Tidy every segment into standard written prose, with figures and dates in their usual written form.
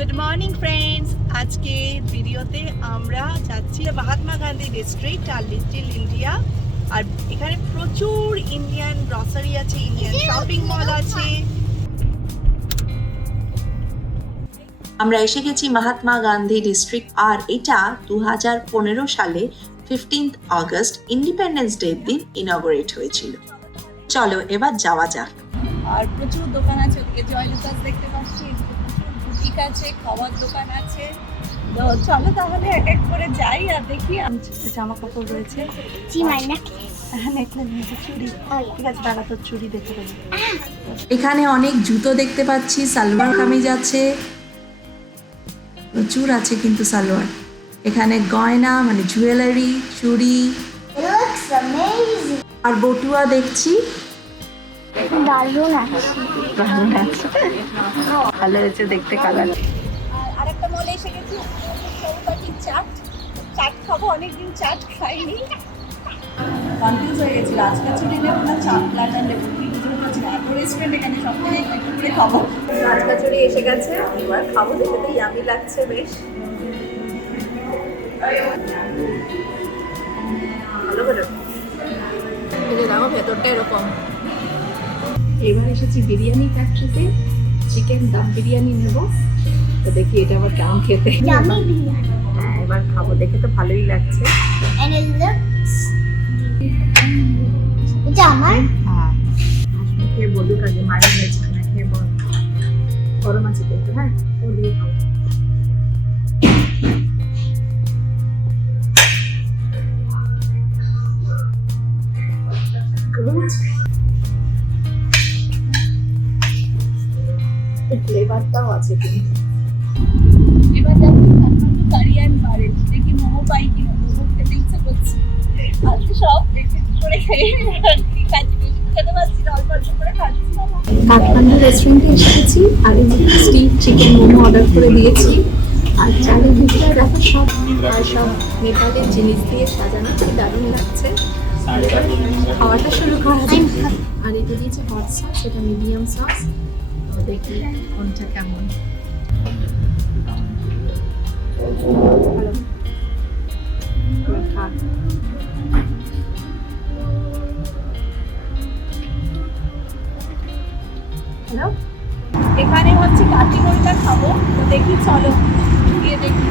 Good morning friends, আজকে ভিডিওতে আমরা যাচ্ছি মহাত্মা গান্ধী ডিস্ট্রিক্ট আর লিটল ইন্ডিয়া। আর এখানে প্রচুর ইন্ডিয়ান গ্রসারি আছে, ইন্ডিয়ান শপিং মল আছে। আমরা এসে গেছি মহাত্মা গান্ধী ডিস্ট্রিক্ট, আর এটা 2015 সালে 15th অগস্ট ইন্ডিপেন্ডেন্স ডে দিন ইনঅগারেট হয়েছিল। চলো এবার যাওয়া যাক। আর প্রচুর দোকান আছে, ওদিকে জয়লুকাস দেখতে পাচ্ছি, বুটিক আছে, খাওয়ার দোকান আছে। তো চলো তাহলে এক এক করে যাই আর দেখি। জামা কাপড় রয়েছে, নেকলেস, চুড়ি। ঠিক আছে, দাঁড়া তোর চুড়ি দেখে দেবো। এখানে অনেক জুতো দেখতে পাচ্ছি, সালোয়ার কামিজ আছে, প্রচুর আছে কিন্তু সালোয়ার। এখানে গয়না মানে জুয়েলারি, চুড়ি আর বটুয়া দেখছি। দারুণ আছে, ভালো হয়েছে দেখতে কালার। আর একটা মলে এসে গেছি, চাট খাবো, অনেকদিন চাট খাইনি। কনফিউজ হয়ে গেছিল, আজকে চুরি নেবো না চাট প্লাটার নেবো, বুঝতে পারছি না। এত রেস্টুরেন্ট এখানে সব থেকে একটু করে খাবো। রাজকাচুরি এসে গেছে, এবার খাবো, দেখে তো ইয়ামি লাগছে বেশ। ভালো করে দেখো, ভেতরটা এরকম। এবার এসেছি বিরিয়ানি ফ্যাক্টরিতে, চিকেন দম বিরিয়ানি নেব। তো দেখি এটা আবার কেমন খেতে। হ্যাঁ, এবার খাবো, দেখে তো ভালোই লাগছে। খেয়ে বলুক আগে, মায়ের হয়েছে কিনা খেয়ে বল। গরম আছে কিন্তু, হ্যাঁ ও দিয়ে খাবো। ফ্লেভারটাও আছে কিন্তু। এবার যাচ্ছি কারিয়ান পারে, দেখি মোমো পাই কিনা। মোমো খেতে ইচ্ছে করছে, আজকে সব করে খেয়ে খাচ্ছি, বেশি খেতে পারছি না, অল্প অল্প করে খাচ্ছি। কাঠমান্ডু রেস্টুরেন্টে এসেছি, আর স্টিভ চিকেন মোমো অর্ডার করে দিয়েছি। আর চালের ভিতরে দেখো সব নেপালের জিনিস দিয়ে সাজানো, খুব দারুণ লাগছে। খাওয়াটা শুরু করা যায়। আর এটা দিয়েছে হট সস, এটা মিডিয়াম সস। দেখি কোনটা কেমন। হ্যালো, এখানে হচ্ছে কাঠিমোড়টা খাবো, তো দেখি চলো গিয়ে দেখি।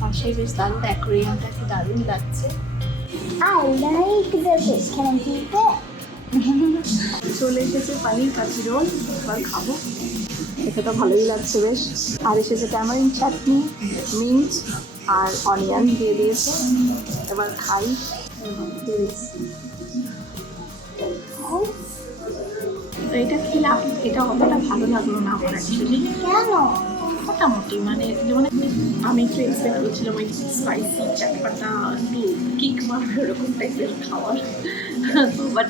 পাশে বেশ দারুণ অ্যাকোয়ারিয়ামটা, কি দারুণ লাগছে। চলে এসেছে পানির কাঠি রোল, এবার খাবো। দেখে তো ভালোই লাগছে বেশ। আর এসেছে ট্যামারিন চাটনি, মিন্ট আর অনিয়ন দিয়ে দিয়েছে। এবার খাই। তো এটা খেলাম, এটা অতটা ভালো লাগলো না আমার অ্যাকচুয়ালি। কেন? মোটামুটি মানে যেমন আমি একটু এক্সপেক্ট করছিলাম ওই স্পাইসি চাটপাটা একটু কিক মারবে ওরকম টাইপের খাওয়ার, তো বাট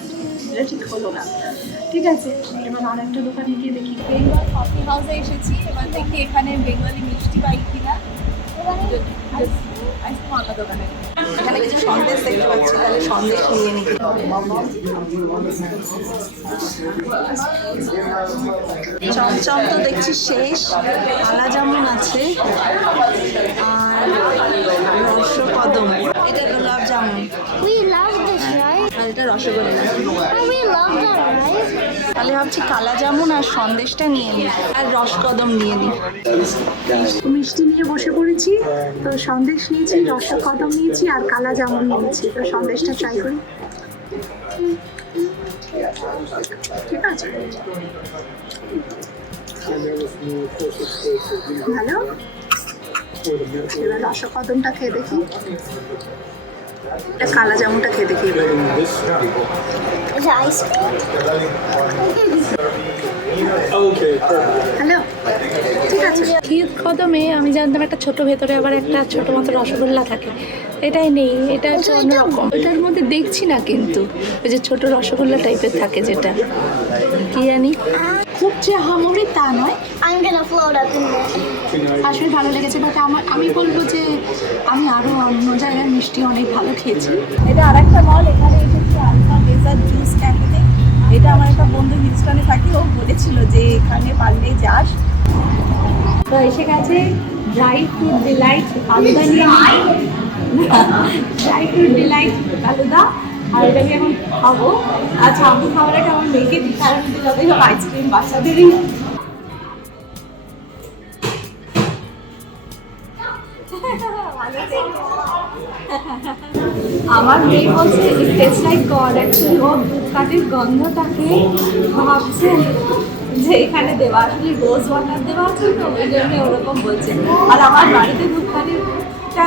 এটা ঠিক হলো না। ঠিক আছে, এবার আর একটা দোকানে গিয়ে দেখি। বেঙ্গল কফি হাউসে এসেছি, এবার দেখি এখানে বেঙ্গলি মিষ্টি পাই কিনা। আইসক্রিম আলাদা দোকানে, এখানে কিছু সন্দেশ দেখতে পাচ্ছি, তাহলে সন্দেশ নিয়ে নিতে হবে। চমচম তো দেখছি শেষ, কালাজামুন আছে আর রসকদম, এটা গোলাপ জামুন। আর এটা রসগোল্লা। তাহলে ভাবছি কালাজামুন আর সন্দেশটা নিয়ে নিই, আর রসকদম নিয়ে নিই। মিষ্টি নিয়ে বসে পড়েছি, তো সন্দেশ নিয়েছি, রসকদম নিয়েছি আর কালাজামুন নিয়েছি। তো সন্দেশটা ট্রাই করি। ঠিক আছে, ভালো। এবার রসকদমটা খেয়ে দেখি, কালা জামুনটা খেয়ে দেখি। হ্যালো, ঠিক আছে। ক্ষীর কদমে আমি জানতাম একটা ছোট ভেতরে আবার একটা ছোট মতো রসগোল্লা থাকে, এটাই নেই, এটা হচ্ছে অন্যরকম। ওটার মধ্যে দেখছি না কিন্তু ওই যে ছোট রসগোল্লা টাইপের থাকে, যেটা কি জানি, খুব যে হামরি তা নয়। আসলে ভালো লেগেছে, বাট আমি বলবো যে আমি আরও অন্য জায়গায় মিষ্টি অনেক ভালো খেয়েছি। এটা আর একটা মল, এখানে এসেছি আলফা ডেজার্ট জুস ক্যাফেতে। এটা আমার একটা বন্ধু হিউস্টনে থাকে, ও বলেছিল যে এখানে পারলে যাস। তো এসে গেছে ড্রাই ফ্রুট ডিলাইট ফালুদা নিয়ে ড্রাই ফ্রুট ডিলাইট ফালুদা, আর এটা আমি এখন খাবো। আচ্ছা, আমি খাবার আগে আমার মেয়েকে দিই, কারণ যতই সব আইসক্রিম বাচ্চাদেরই। আমার মেয়ে বলছে it taste like God. Actually ও ধূপকাঠির গন্ধটাকে ভাবছে যে এখানে দেওয়া, আসলে রোজ ওয়াটার দেওয়া আছে তো ওই জন্য ওরকম বলছে। আর আমার বাড়িতে ধূপকাঠিটা,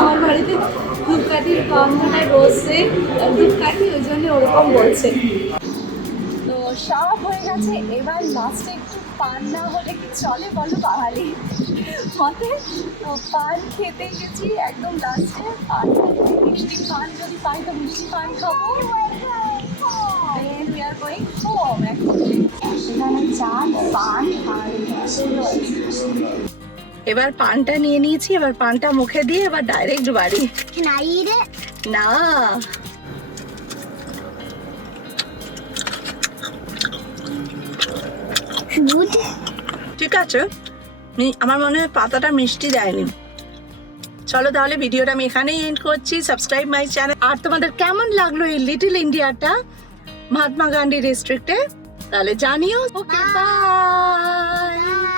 আমার বাড়িতে ধূপকাঠির গন্ধটা রোজে ধূপকাঠি, ওই জন্য ওরকম বলছে। তো সব হয়ে গেছে, এবার লাস্টে একটু পান না হলে কি চলে বলো বাঙালি মতে। তো পান খেতে গেছি একদম লাস্টে, পান মিষ্টি পান যদি পাই তো মিষ্টি পান খাবো। Then we are going home actually. এখানে চাল, পান আর এবার পানটা নিয়ে নিয়েছি, এবার পানটা মুখে দিয়ে এবার ডাইরেক্ট বাড়ি। না ঠিক আছে, আমার মনে হয় পাতাটা মিষ্টি দেয়নি। চলো তাহলে ভিডিওটা আমি এখানেই এন্ড করছি। Subscribe my channel. আর তোমাদের কেমন লাগলো এই লিটল ইন্ডিয়াটা মহাত্মা গান্ধী ডিস্ট্রিক্টে, তাহলে জানিও। ওকে, বাই।